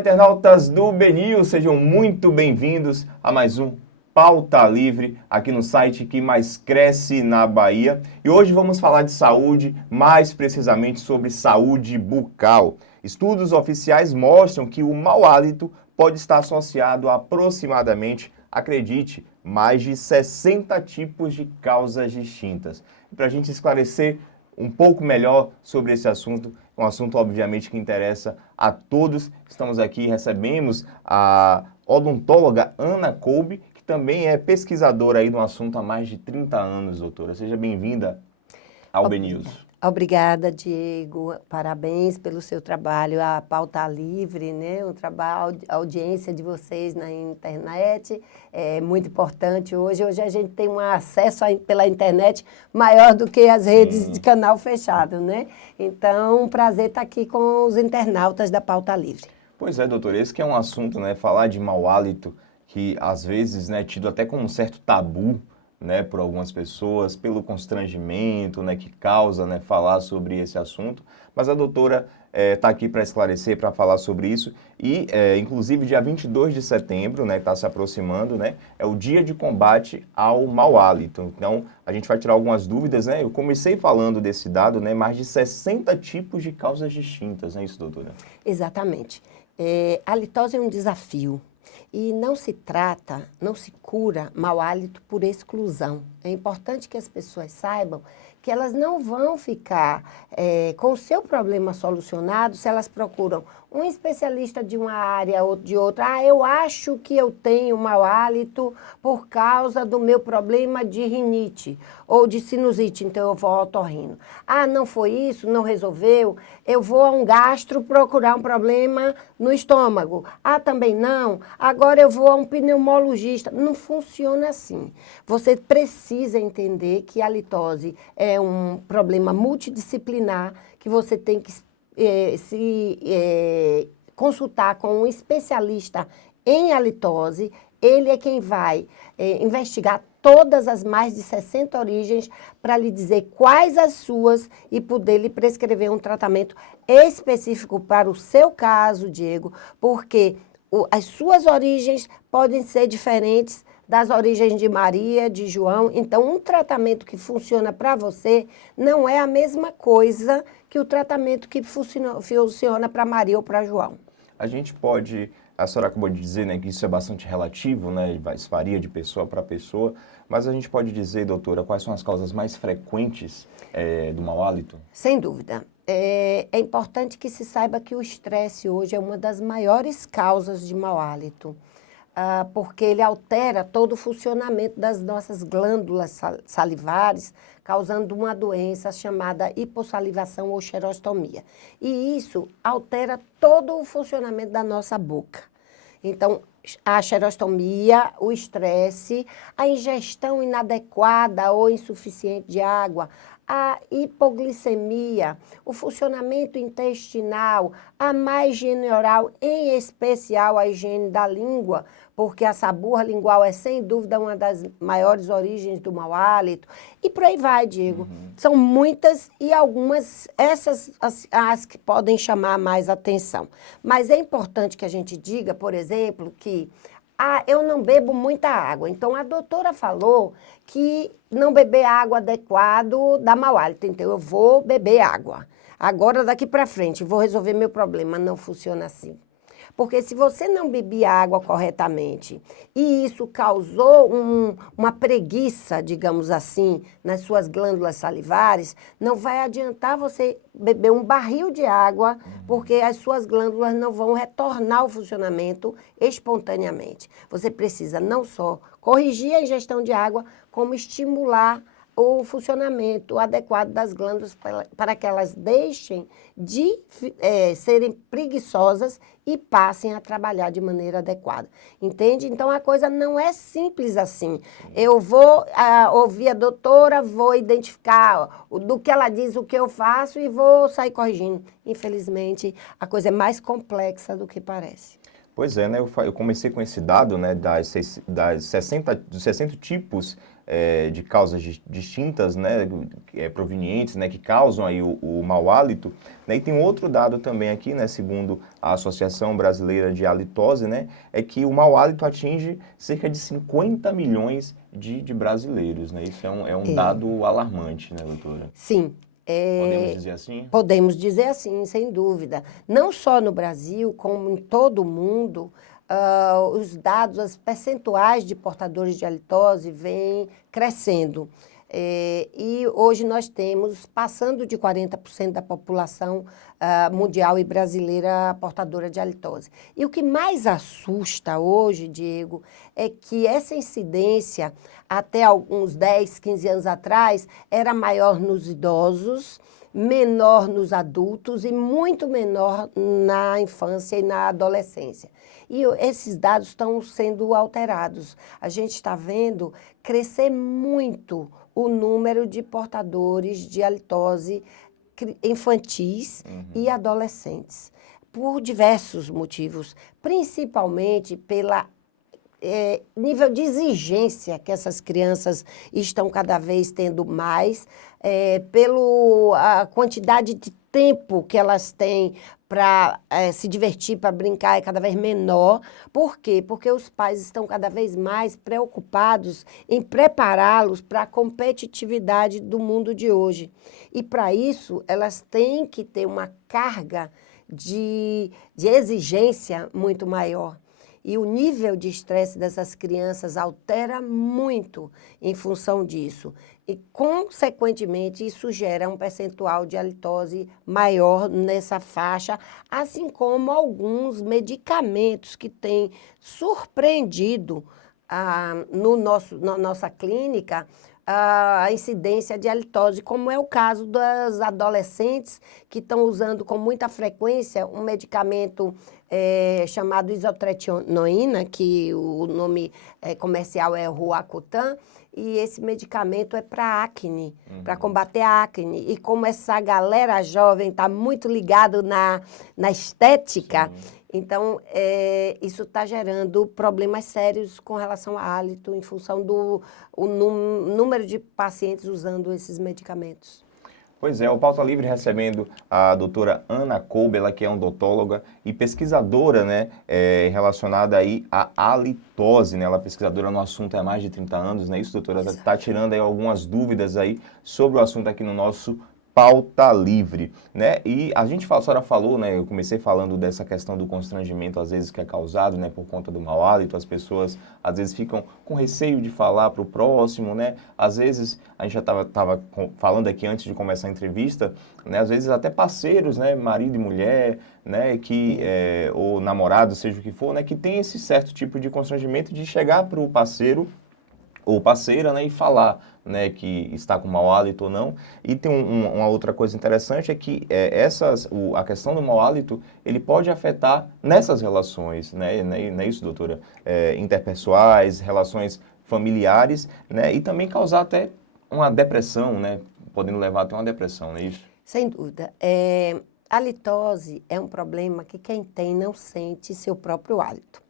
Olá, internautas do BNews, sejam muito bem-vindos a mais um Pauta Livre aqui no site que mais cresce na Bahia. E hoje vamos falar de saúde, mais precisamente sobre saúde bucal. Estudos oficiais mostram que o mau hálito pode estar associado a aproximadamente, acredite, mais de 60 tipos de causas distintas. Para a gente esclarecer um pouco melhor sobre esse assunto, um assunto obviamente que interessa a todos. Estamos aqui, recebemos a odontóloga Ana Kolbe, que também é pesquisadora aí no assunto há mais de 30 anos, doutora. Seja bem-vinda ao BNews. Obrigada, Diego. Parabéns pelo seu trabalho, a Pauta Livre, né? O trabalho, a audiência de vocês na internet é muito importante hoje. Hoje a gente tem um acesso pela internet maior do que as redes de canal fechado, né? Então, um prazer estar aqui com os internautas da Pauta Livre. Pois é, doutor, esse que é um assunto, né? Falar de mau hálito, que às vezes, né, tido até como um certo tabu, né, por algumas pessoas, pelo constrangimento, né, que causa, né, falar sobre esse assunto, mas a doutora está aqui para esclarecer, para falar sobre isso, e inclusive dia 22 de setembro, né, está se aproximando, né, é o dia de combate ao mau hálito. Então, a gente vai tirar algumas dúvidas, né, eu comecei falando desse dado, né, mais de 60 tipos de causas distintas, não é isso, doutora? Exatamente. A litose é um desafio. E não se trata, não se cura mau hálito por exclusão. É importante que as pessoas saibam que elas não vão ficar com o seu problema solucionado se elas procuram um especialista de uma área ou de outra. Ah, eu acho que eu tenho mau hálito por causa do meu problema de rinite ou de sinusite, então eu vou ao otorrino. Ah, não foi isso, não resolveu, eu vou a um gastro procurar um problema no estômago. Ah, também não, agora eu vou a um pneumologista. Não funciona assim. Você precisa entender que a litose é um problema multidisciplinar, que você tem que consultar com um especialista em halitose. Ele é quem vai investigar todas as mais de 60 origens para lhe dizer quais as suas e poder lhe prescrever um tratamento específico para o seu caso, Diego, porque as suas origens podem ser diferentes das origens de Maria, de João. Então, um tratamento que funciona para você não é a mesma coisa que o tratamento que funciona para Maria ou para João. A gente pode, a senhora acabou de dizer, né, que isso é bastante relativo, né, varia de pessoa para pessoa, mas a gente pode dizer, doutora, quais são as causas mais frequentes do mau hálito? Sem dúvida. É importante que se saiba que o estresse hoje é uma das maiores causas de mau hálito. Porque ele altera todo o funcionamento das nossas glândulas salivares, causando uma doença chamada hipossalivação ou xerostomia. E isso altera todo o funcionamento da nossa boca. Então, a xerostomia, o estresse, a ingestão inadequada ou insuficiente de água, a hipoglicemia, o funcionamento intestinal, a má higiene oral, em especial a higiene da língua, porque a saburra lingual é, sem dúvida, uma das maiores origens do mau hálito. E por aí vai, Diego. São muitas e algumas, essas as que podem chamar mais atenção. Mas é importante que a gente diga, por exemplo, que eu não bebo muita água. Então, a doutora falou que não beber água adequado dá mau hálito. Então, eu vou beber água. Agora, daqui para frente, vou resolver meu problema. Não funciona assim. Porque se você não bebia água corretamente e isso causou uma preguiça, digamos assim, nas suas glândulas salivares, não vai adiantar você beber um barril de água, porque as suas glândulas não vão retornar ao funcionamento espontaneamente. Você precisa não só corrigir a ingestão de água, como estimular o funcionamento adequado das glândulas para que elas deixem de serem preguiçosas e passem a trabalhar de maneira adequada. Entende? Então, a coisa não é simples assim. Eu vou ouvir a doutora, vou identificar do que ela diz, o que eu faço e vou sair corrigindo. Infelizmente, a coisa é mais complexa do que parece. Pois é, né? Eu comecei com esse dado, né, dos 60 tipos de causas distintas, né, provenientes, né, que causam aí o mau hálito, né, e tem outro dado também aqui, né, segundo a Associação Brasileira de Halitose, né, é que o mau hálito atinge cerca de 50 milhões de brasileiros, né, isso é um dado alarmante, né, doutora? Sim. Podemos dizer assim? Podemos dizer assim, sem dúvida. Não só no Brasil, como em todo o mundo, os dados, os percentuais de portadores de halitose vêm crescendo. E hoje nós temos, passando de 40% da população mundial e brasileira portadora de halitose. E o que mais assusta hoje, Diego, é que essa incidência, até alguns 10, 15 anos atrás, era maior nos idosos, menor nos adultos e muito menor na infância e na adolescência. E esses dados estão sendo alterados. A gente está vendo crescer muito o número de portadores de halitose infantis e adolescentes, por diversos motivos, principalmente pela nível de exigência que essas crianças estão cada vez tendo mais, pela quantidade de tempo que elas têm para se divertir, para brincar é cada vez menor. Por quê? Porque os pais estão cada vez mais preocupados em prepará-los para a competitividade do mundo de hoje. E para isso, elas têm que ter uma carga de exigência muito maior. E o nível de estresse dessas crianças altera muito em função disso. E, consequentemente, isso gera um percentual de halitose maior nessa faixa, assim como alguns medicamentos que têm surpreendido na nossa clínica a incidência de halitose, como é o caso das adolescentes que estão usando com muita frequência um medicamento chamado isotretinoína, que o nome comercial é Roacutan, e esse medicamento é para acne, para combater a acne. E como essa galera jovem está muito ligado na estética, então isso está gerando problemas sérios com relação a hálito em função do número de pacientes usando esses medicamentos. Pois é, o Pauta Livre recebendo a doutora Ana Kolbe, ela que é odontóloga e pesquisadora, né, relacionada aí à halitose, né, ela é pesquisadora no assunto há mais de 30 anos, né, isso, doutora? Está tirando aí algumas dúvidas aí sobre o assunto aqui no nosso Pauta Livre, né? E a senhora falou, né? Eu comecei falando dessa questão do constrangimento, às vezes, que é causado, né, por conta do mau hálito. As pessoas, às vezes, ficam com receio de falar para o próximo, né? Às vezes, a gente já estava falando aqui antes de começar a entrevista, né? Às vezes, até parceiros, né? Marido e mulher, né? Ou namorado, seja o que for, né? Que tem esse certo tipo de constrangimento de chegar para o parceiro ou parceira, né, e falar, né, que está com mau hálito ou não. E tem uma outra coisa interessante, é que a questão do mau hálito, ele pode afetar nessas relações, né, não é isso, doutora? Interpessoais, relações familiares, né, e também causar até uma depressão, né, podendo levar até uma depressão, não é isso? Sem dúvida. A halitose é um problema que quem tem não sente seu próprio hálito.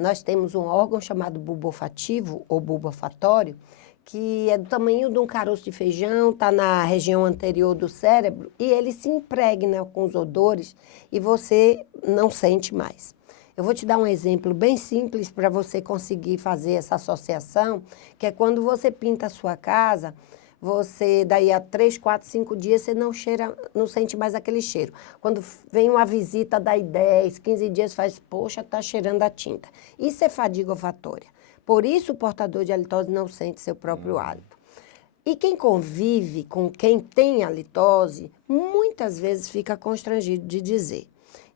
Nós temos um órgão chamado bulbo olfativo ou bulbo olfatório, que é do tamanho de um caroço de feijão, está na região anterior do cérebro, e ele se impregna com os odores e você não sente mais. Eu vou te dar um exemplo bem simples para você conseguir fazer essa associação, que é quando você pinta a sua casa, você, daí a 3, 4, 5 dias, você não sente mais aquele cheiro. Quando vem uma visita, daí 10, 15 dias, faz, poxa, tá cheirando a tinta. Isso é fadiga olfatória. Por isso, o portador de halitose não sente seu próprio hálito. E quem convive com quem tem halitose, muitas vezes fica constrangido de dizer.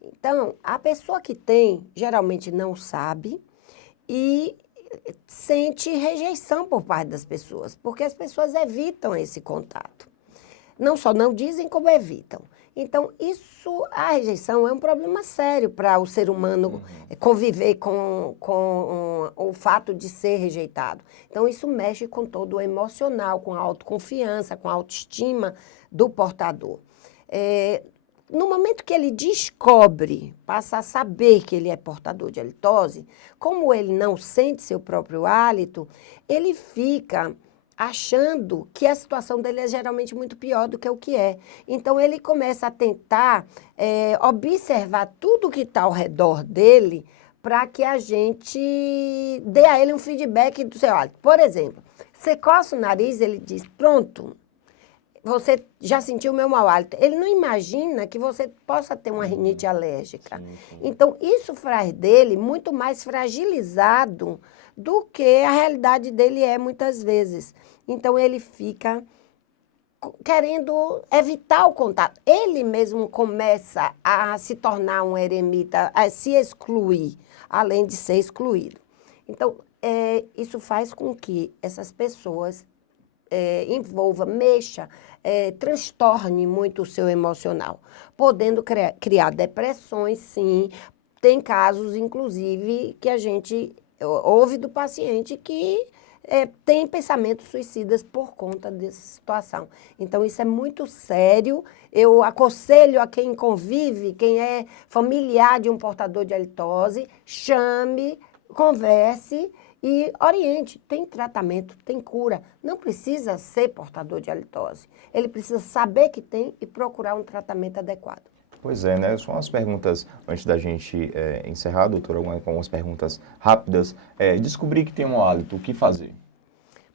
Então, a pessoa que tem, geralmente não sabe e sente rejeição por parte das pessoas, porque as pessoas evitam esse contato. Não só não dizem, como evitam. Então, a rejeição é um problema sério para o ser humano conviver com o fato de ser rejeitado. Então, isso mexe com todo o emocional, com a autoconfiança, com a autoestima do portador. No momento que ele descobre, passa a saber que ele é portador de halitose, como ele não sente seu próprio hálito, ele fica achando que a situação dele é geralmente muito pior do que o que é. Então, ele começa a tentar observar tudo que está ao redor dele para que a gente dê a ele um feedback do seu hálito. Por exemplo, você coça o nariz, ele diz, pronto, você já sentiu o meu mau hálito. Ele não imagina que você possa ter uma rinite alérgica. Sim. Então, isso faz dele muito mais fragilizado do que a realidade dele é muitas vezes. Então, ele fica querendo evitar o contato. Ele mesmo começa a se tornar um eremita, a se excluir, além de ser excluído. Então, isso faz com que essas pessoas envolva, mexa, transtorne muito o seu emocional, podendo criar depressões, sim. Tem casos, inclusive, que a gente ouve do paciente que tem pensamentos suicidas por conta dessa situação. Então, isso é muito sério. Eu aconselho a quem convive, quem é familiar de um portador de halitose, chame, converse e oriente. Tem tratamento, tem cura. Não precisa ser portador de halitose. Ele precisa saber que tem e procurar um tratamento adequado. Pois é, né? Só umas perguntas, antes da gente encerrar, doutora, algumas perguntas rápidas. Descobri que tem um hálito, o que fazer?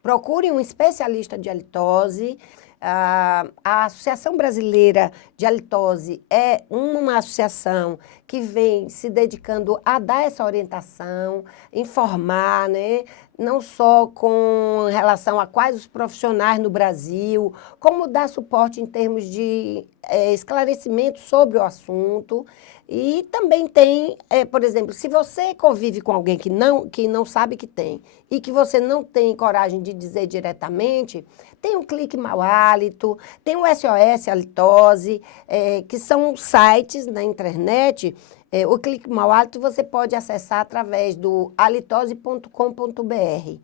Procure um especialista de halitose. A Associação Brasileira de Halitose é uma associação que vem se dedicando a dar essa orientação, informar, né? Não só com relação a quais os profissionais no Brasil, como dar suporte em termos de esclarecimento sobre o assunto. E também tem, por exemplo, se você convive com alguém que não sabe que tem e que você não tem coragem de dizer diretamente, tem o Clique Mau Hálito, tem o SOS Halitose, que são sites na internet. O Clique Mau Hálito você pode acessar através do halitose.com.br.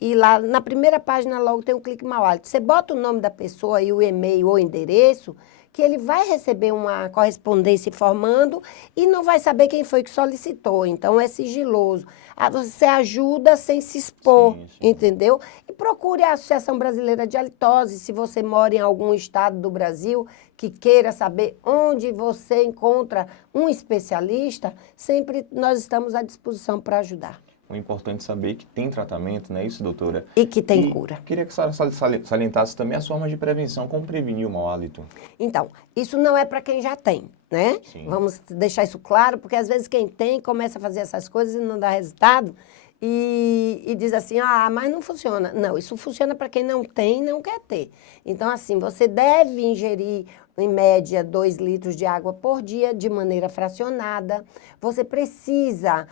E lá na primeira página logo tem o Clique Mau Hálito. Você bota o nome da pessoa e o e-mail ou endereço, que ele vai receber uma correspondência informando e não vai saber quem foi que solicitou. Então, é sigiloso. Você ajuda sem se expor, Sim. entendeu? E procure a Associação Brasileira de Halitose, se você mora em algum estado do Brasil que queira saber onde você encontra um especialista, sempre nós estamos à disposição para ajudar. O importante é saber que tem tratamento, não é isso, doutora? E que tem cura. Queria que a senhora salientasse também as formas de prevenção, como prevenir o mau hálito. Então, isso não é para quem já tem, né? Sim. Vamos deixar isso claro, porque às vezes quem tem começa a fazer essas coisas e não dá resultado e diz assim, mas não funciona. Não, isso funciona para quem não tem e não quer ter. Então, assim, você deve ingerir em média 2 litros de água por dia, de maneira fracionada. Você precisa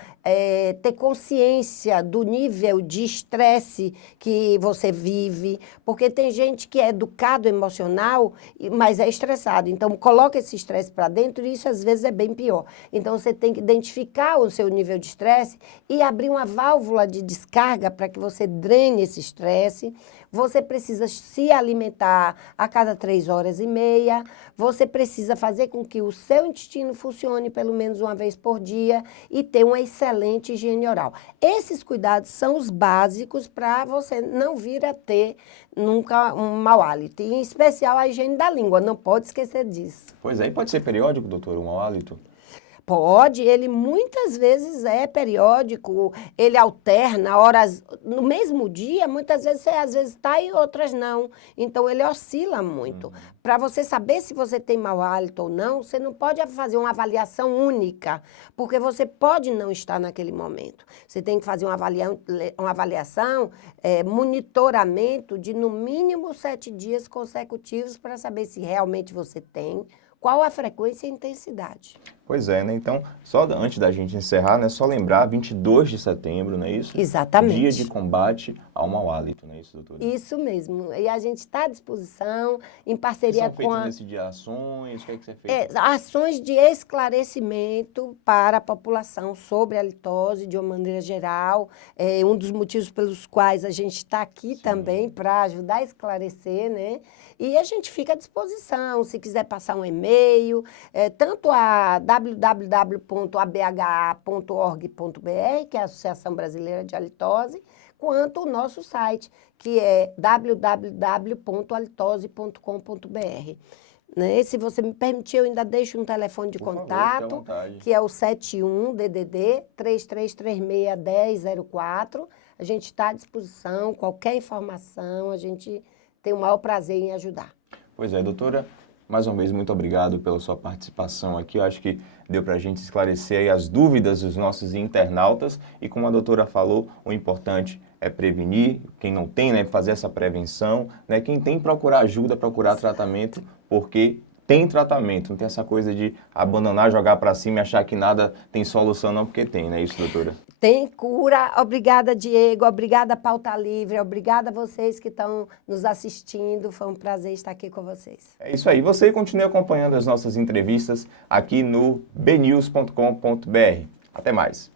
ter consciência do nível de estresse que você vive, porque tem gente que é educado emocional, mas é estressado. Então, coloca esse estresse para dentro e isso às vezes é bem pior. Então, você tem que identificar o seu nível de estresse e abrir uma válvula de descarga para que você drene esse estresse. Você precisa se alimentar a cada 3 horas e meia. Você precisa fazer com que o seu intestino funcione pelo menos uma vez por dia e ter uma excelente higiene oral. Esses cuidados são os básicos para você não vir a ter nunca um mau hálito. E, em especial, a higiene da língua. Não pode esquecer disso. Pois é, e pode ser periódico, doutor, o mau hálito? Pode, ele muitas vezes é periódico, ele alterna horas, no mesmo dia, muitas vezes você às vezes está e outras não. Então, ele oscila muito. Para você saber se você tem mau hálito ou não, você não pode fazer uma avaliação única, porque você pode não estar naquele momento. Você tem que fazer uma avaliação, monitoramento de no mínimo 7 dias consecutivos para saber se realmente você tem, qual a frequência e a intensidade. Pois é, né? Então, só antes da gente encerrar, né? Só lembrar, 22 de setembro, não é isso? Exatamente. Dia de combate ao mau hálito, não é isso, doutora? Isso mesmo. E a gente está à disposição, em O que parceria são com feitas a... nesse dia? Ações? O que é que você fez? ações de esclarecimento para a população sobre a litose de uma maneira geral. É um dos motivos pelos quais a gente está aqui também, para ajudar a esclarecer, né? E a gente fica à disposição, se quiser passar um e-mail, tanto a www.abha.org.br, que é a Associação Brasileira de Halitose, quanto o nosso site, que é www.halitose.com.br. Né? Se você me permitir, eu ainda deixo um telefone de Por favor, fique à contato, vontade. que é o 71-DDD 3336-1004. A gente está à disposição, qualquer informação, a gente tem o maior prazer em ajudar. Pois é, doutora, mais uma vez, muito obrigado pela sua participação aqui. Eu acho que deu para a gente esclarecer aí as dúvidas dos nossos internautas e, como a doutora falou, o importante é prevenir, quem não tem, né, fazer essa prevenção, né, quem tem, procurar ajuda, procurar tratamento, porque tem tratamento, não tem essa coisa de abandonar, jogar para cima e achar que nada tem solução, não, porque tem, não é isso, doutora? Tem cura. Obrigada, Diego. Obrigada, Pauta Livre. Obrigada a vocês que estão nos assistindo. Foi um prazer estar aqui com vocês. É isso aí. Você continue acompanhando as nossas entrevistas aqui no bnews.com.br. Até mais.